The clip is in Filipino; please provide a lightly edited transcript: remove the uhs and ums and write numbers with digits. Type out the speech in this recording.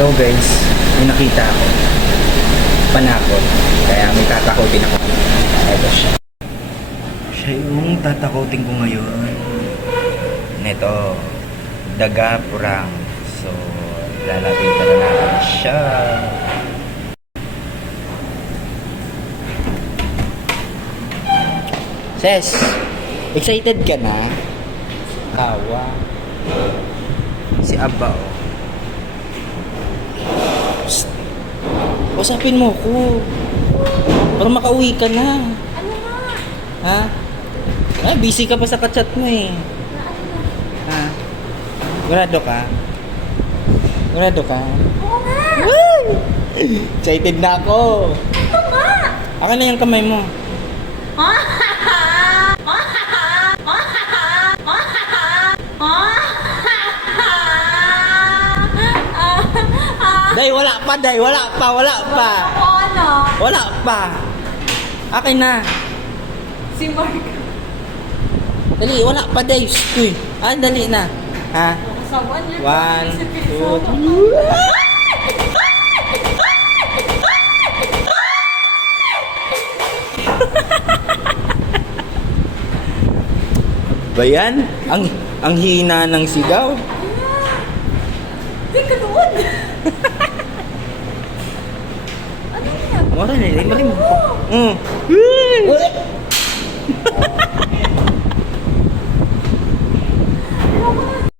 Hello guys, may nakita ako. Panakot. Kaya may tatakotin ako. Ito siya. Siya yung tatakotin ko ngayon. Neto, daga purang. So, lalapitan na natin siya. Ses, excited ka na? Kawa. Si Abba, oh. Psst. Usapin mo ko. Para makauwi ka na. Ano nga? Ha? Ay, busy ka pa sa kachat mo eh. Ha? Gurado ka? Gurado ka? Oo nga! Woo! Excited na ako. Ito nga! Akin na yung kamay mo. Day, wala pa, Day. Wala pa. Ako ano? Wala pa. Akin na. Si Mark. Dali, wala pa, Day. Uy, dali na. Ha? Kasawan niya. 1, 2, 3. Bayan? Ang hina ng sigaw. Hindi ka doon. Ano yan? Mora na, mali mo.